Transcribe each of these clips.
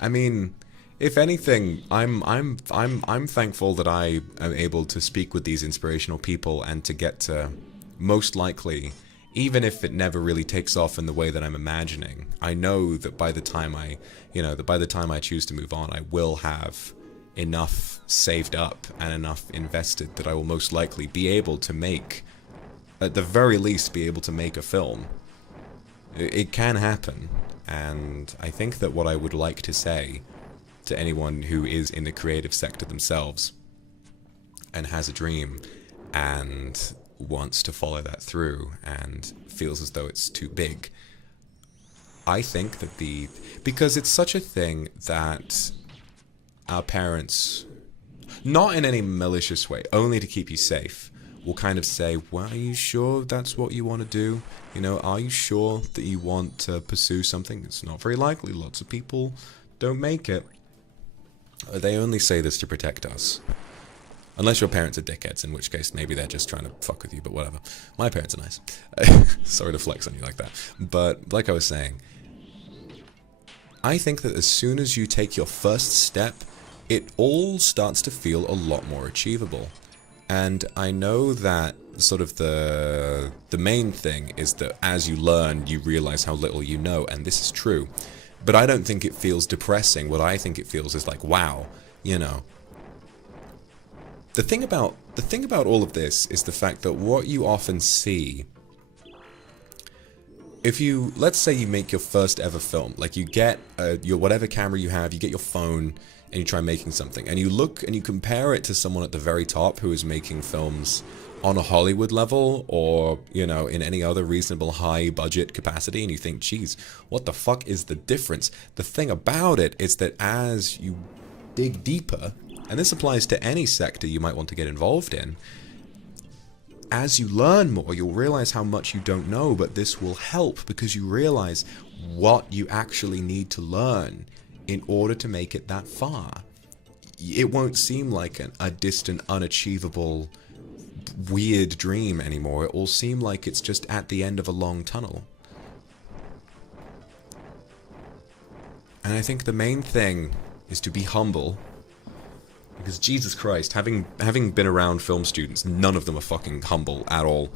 I mean, if anything, I'm thankful that I am able to speak with these inspirational people and to get to, most likely, even if it never really takes off in the way that I'm imagining, I know that by the time I choose to move on, I will have enough saved up and enough invested that I will most likely be able to make, at the very least, be able to make a film. It can happen, and I think that what I would like to say to anyone who is in the creative sector themselves and has a dream and wants to follow that through and feels as though it's too big, I think that because it's such a thing that our parents, not in any malicious way, only to keep you safe, will kind of say, well, are you sure that's what you want to do? You know, are you sure that you want to pursue something? It's not very likely. Lots of people don't make it. They only say this to protect us. Unless your parents are dickheads, in which case maybe they're just trying to fuck with you, but whatever. My parents are nice. Sorry to flex on you like that. But like I was saying, I think that as soon as you take your first step, it all starts to feel a lot more achievable. And I know that sort of the main thing is that as you learn, you realize how little you know, and this is true. But I don't think it feels depressing. What I think it feels is like, wow, you know. The thing about all of this is the fact that what you often see, if you, let's say you make your first ever film, like you get your whatever camera you have, you get your phone, and you try making something, and you look and you compare it to someone at the very top who is making films on a Hollywood level or, you know, in any other reasonable high budget capacity, and you think, geez, what the fuck is the difference? The thing about it is that as you dig deeper, and this applies to any sector you might want to get involved in, as you learn more, you'll realize how much you don't know, but this will help because you realize what you actually need to learn in order to make it that far. It won't seem like a distant, unachievable, weird dream anymore. It will seem like it's just at the end of a long tunnel. And I think the main thing is to be humble. Because Jesus Christ, having been around film students, none of them are fucking humble at all.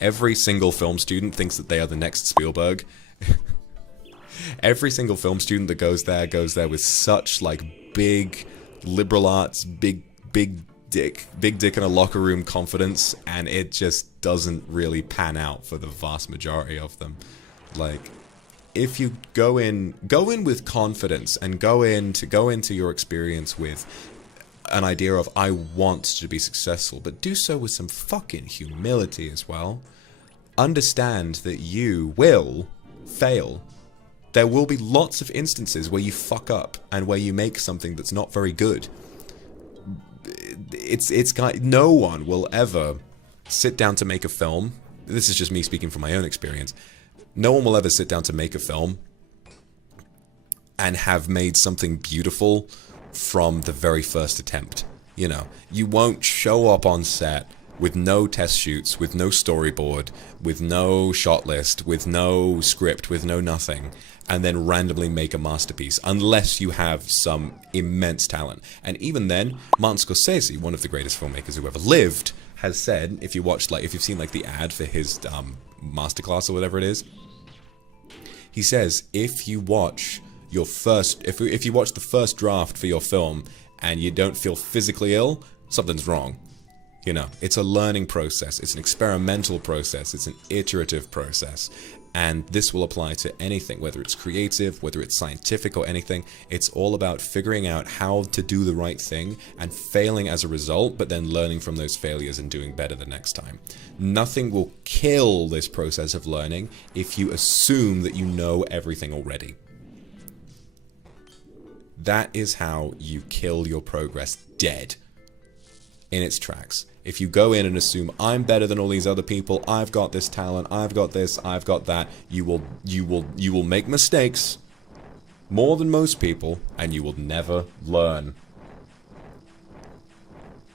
Every single film student thinks that they are the next Spielberg. Every single film student that goes there with such like big liberal arts, big dick in a locker room confidence, and it just doesn't really pan out for the vast majority of them. Like, if you go in with confidence and go into your experience with an idea of I want to be successful, but do so with some fucking humility as well. Understand that you will fail. There will be lots of instances where you fuck up and where you make something that's not very good. No one will ever sit down to make a film. This is just me speaking from my own experience. No one will ever sit down to make a film and have made something beautiful from the very first attempt. You know, you won't show up on set with no test shoots, with no storyboard, with no shot list, with no script, with no nothing, and then randomly make a masterpiece, unless you have some immense talent. And even then, Martin Scorsese, one of the greatest filmmakers who ever lived, has said, if you've seen like the ad for his masterclass or whatever it is, he says, if you watch if you watch the first draft for your film and you don't feel physically ill, something's wrong. You know, it's a learning process, it's an experimental process, it's an iterative process, and this will apply to anything, whether it's creative, whether it's scientific or anything. It's all about figuring out how to do the right thing and failing as a result, but then learning from those failures and doing better the next time. Nothing will kill this process of learning if you assume that you know everything already. That is how you kill your progress dead in its tracks. If you go in and assume I'm better than all these other people, I've got this talent, I've got this, I've got that, you will make mistakes more than most people, and you will never learn.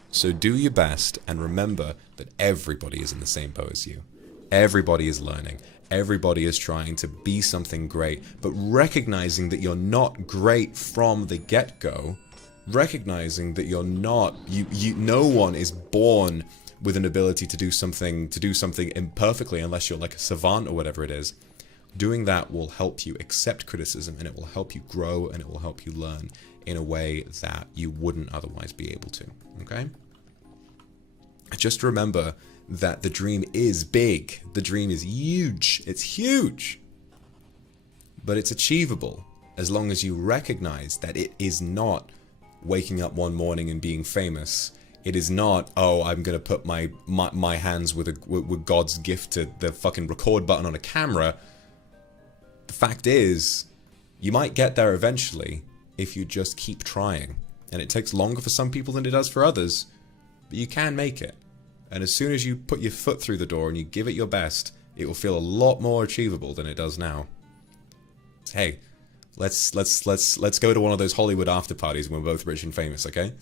So do your best and remember that everybody is in the same boat as you. Everybody is learning. Everybody is trying to be something great, but recognizing that you're not great from the get-go, recognizing that you're not, no one is born with an ability to do something imperfectly unless you're like a savant or whatever it is. Doing that will help you accept criticism, and it will help you grow, and it will help you learn in a way that you wouldn't otherwise be able to, okay? Just remember that the dream is big. The dream is huge. It's huge. But it's achievable as long as you recognize that it is not waking up one morning and being famous. It is not, oh, I'm going to put my hands with God's gift to the fucking record button on a camera. The fact is, you might get there eventually if you just keep trying. And it takes longer for some people than it does for others, but you can make it. And as soon as you put your foot through the door and you give it your best, it will feel a lot more achievable than it does now. Hey, let's go to one of those Hollywood after parties when we're both rich and famous, okay?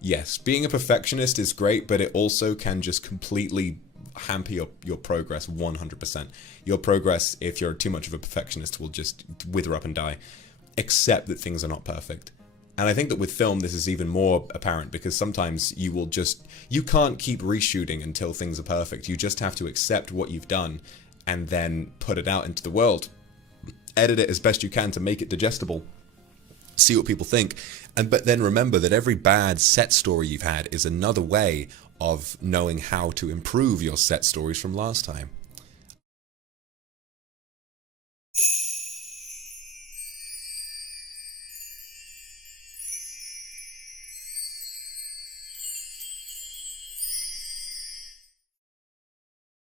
Yes, being a perfectionist is great, but it also can just completely hamper your progress 100%. Your progress, if you're too much of a perfectionist, will just wither up and die. Accept that things are not perfect. And I think that with film, this is even more apparent because sometimes you can't keep reshooting until things are perfect. You just have to accept what you've done and then put it out into the world. Edit it as best you can to make it digestible. See what people think. But then remember that every bad set story you've had is another way of knowing how to improve your set stories from last time.